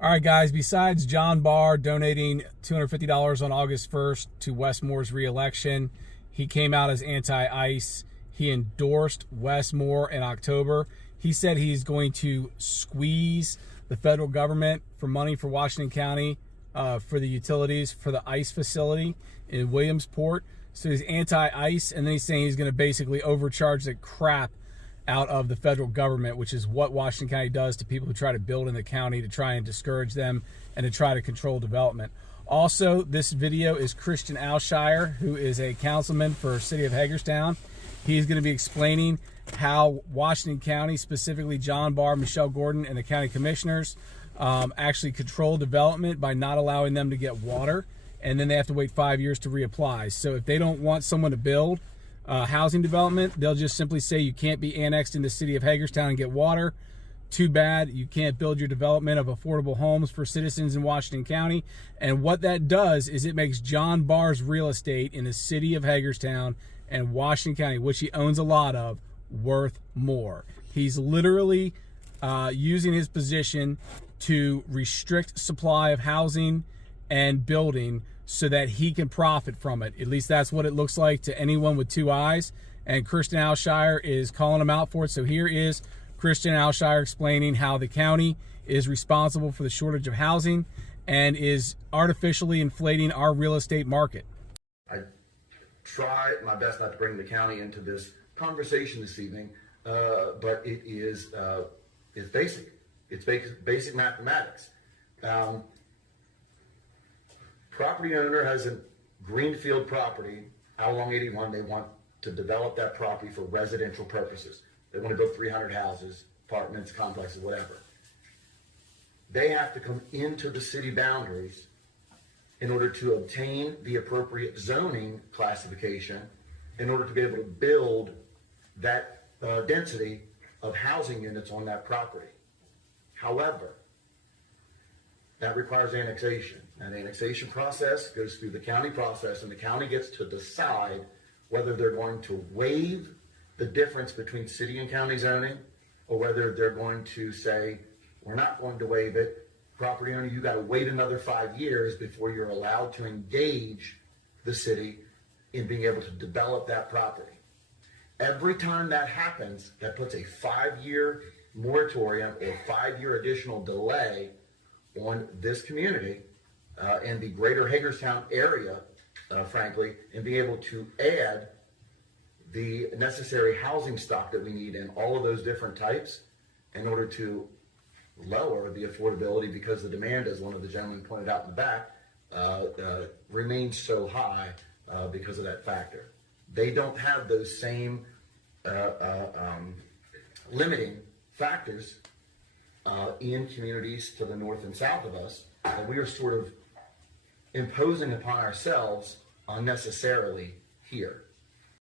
All right, guys, besides John Barr donating $250 on August 1st to Wes Moore's reelection, he came out as anti-ICE. He endorsed Wes Moore in October. He said he's going to squeeze the federal government for money for Washington County for the utilities for the ICE facility in Williamsport. So he's anti-ICE, and then he's saying he's going to basically overcharge the crap out of the federal government, which is what Washington County does to people who try to build in the county to try and discourage them and to try to control development. Also, this video is Christian Alshire, who is a councilman for City of Hagerstown. He's going to be explaining how Washington County, specifically John Barr, Michelle Gordon, and the county commissioners actually control development by not allowing them to get water, and then they have to wait 5 years to reapply. So if they don't want someone to build housing development, they'll just simply say you can't be annexed in the City of Hagerstown and get water. Too bad, you can't build your development of affordable homes for citizens in Washington County. And what that does is it makes John Barr's real estate in the City of Hagerstown and Washington County, which he owns a lot of, worth more. He's literally using his position to restrict supply of housing and building so that he can profit from it. At least that's what it looks like to anyone with two eyes. And Christian Alshire is calling him out for it. So here is Christian Alshire explaining how the county is responsible for the shortage of housing and is artificially inflating our real estate market. I try my best not to bring the county into this conversation this evening, but it is it's basic. It's basic mathematics. Property owner has a greenfield property out along 81. They want to develop that property for residential purposes. They want to build 300 houses, apartments, complexes, whatever. They have to come into the city boundaries in order to obtain the appropriate zoning classification in order to be able to build that density of housing units on that property. However, that requires annexation. And the annexation process goes through the county process, and the county gets to decide whether they're going to waive the difference between city and county zoning, or whether they're going to say, we're not going to waive it. Property owner, you got to wait another 5 years before you're allowed to engage the city in being able to develop that property. Every time that happens, that puts a 5-year moratorium or 5-year additional delay on this community and the greater Hagerstown area, frankly, and being able to add the necessary housing stock that we need in all of those different types in order to lower the affordability, because the demand, as one of the gentlemen pointed out in the back, remains so high because of that factor. They don't have those same limiting factors in communities to the north and south of us that we are sort of imposing upon ourselves unnecessarily here.